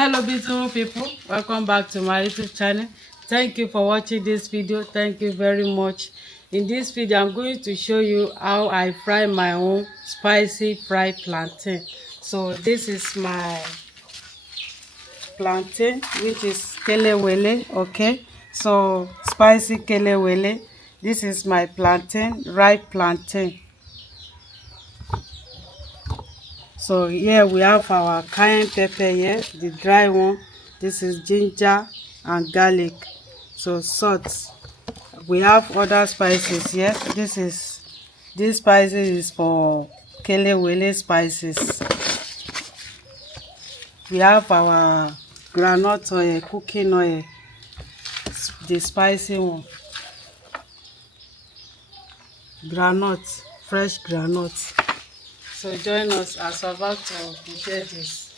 Hello beautiful people, welcome back to my YouTube channel. Thank you for watching this video. Thank you very much. In this video I'm going to show you how I fry my own spicy fried plantain. So this is my plantain, which is kelewele. Okay, so spicy kelewele. This is my plantain, ripe plantain. So here we have our cayenne pepper here, the dry one. This is ginger and garlic. So salt. We have other spices here. This spices is for kelewele spices. We have our groundnut oil, cooking oil, the spicy one. Groundnut, fresh groundnut. So join us as we're about to prepare this.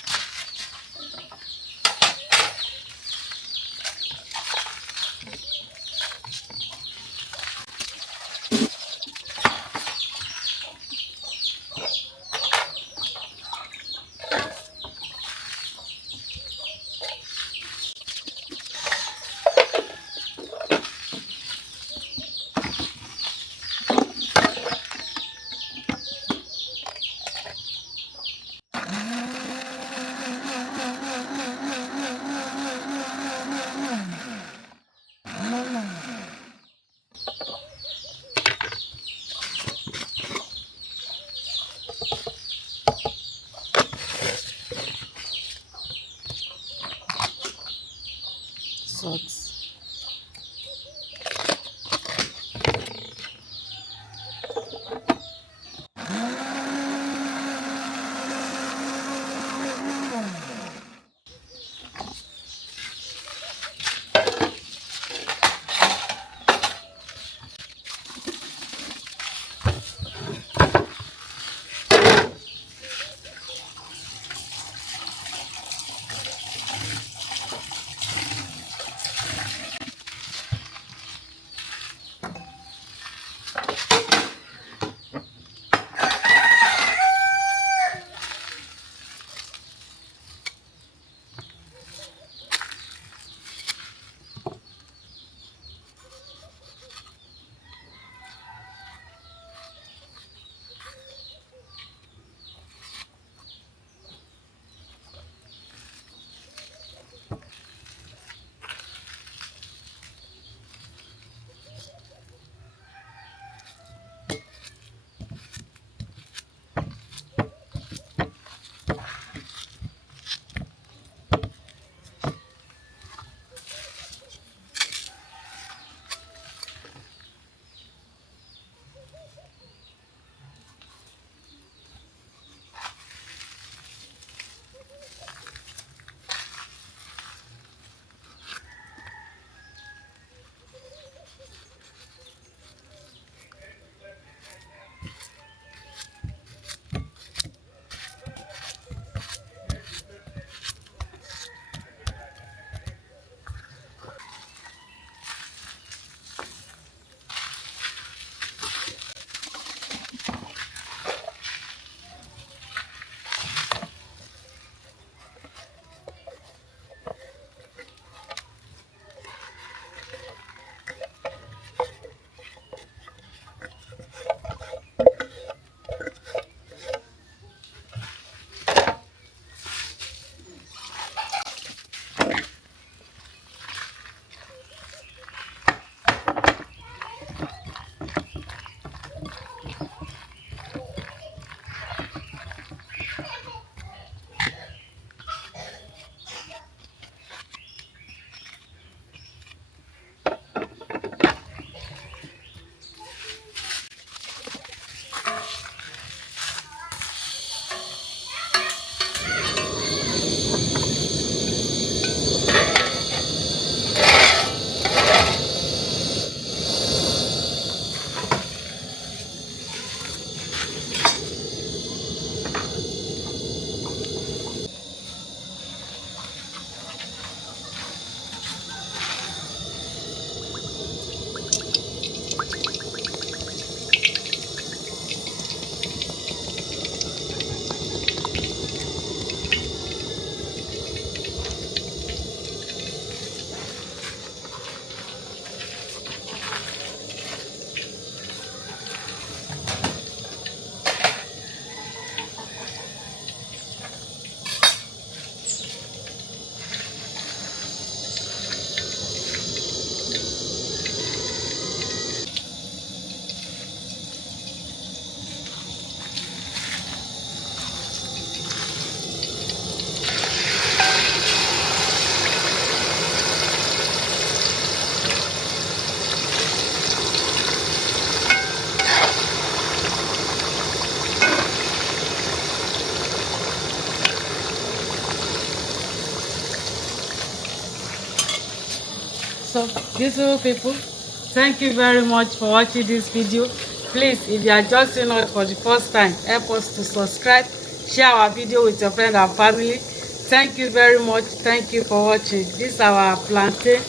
So beautiful people, thank you very much for watching this video. Please, if you are just seeing us for the first time, help us to subscribe, share our video with your friends and family. Thank you very much. Thank you for watching. This is our plantain.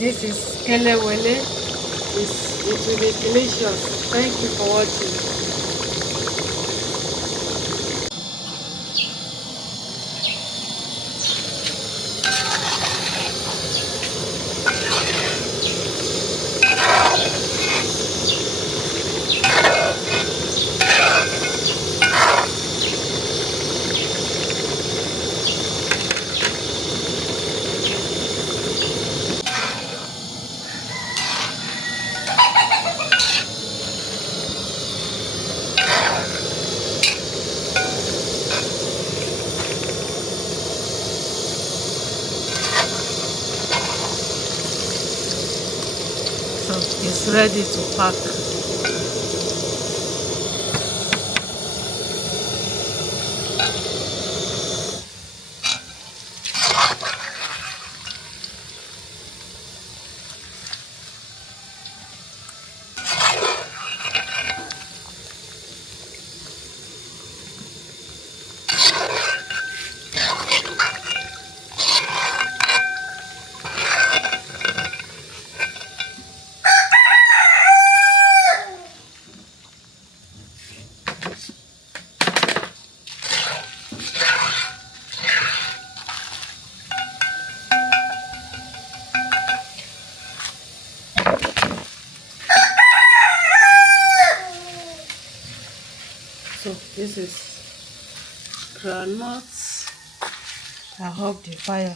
This is kelewele. It will be delicious. Thank you for watching. So it's ready to pack. So this is groundnuts. I hope the fire.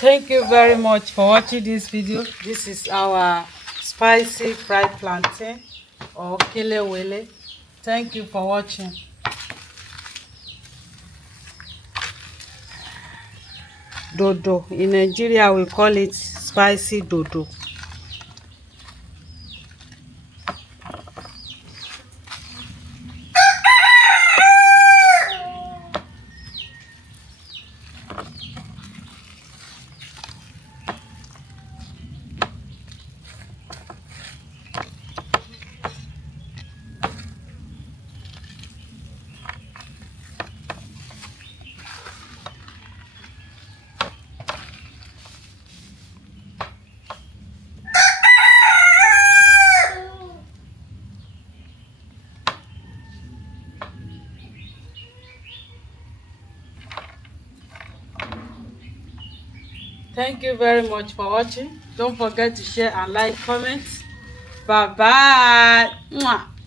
Thank you very much for watching this video. This is our spicy fried plantain or kelewele. Thank you for watching. Dodo. In Nigeria, we call it spicy dodo. Thank you very much for watching. Don't forget to share and like, comment. Bye bye. Mwah.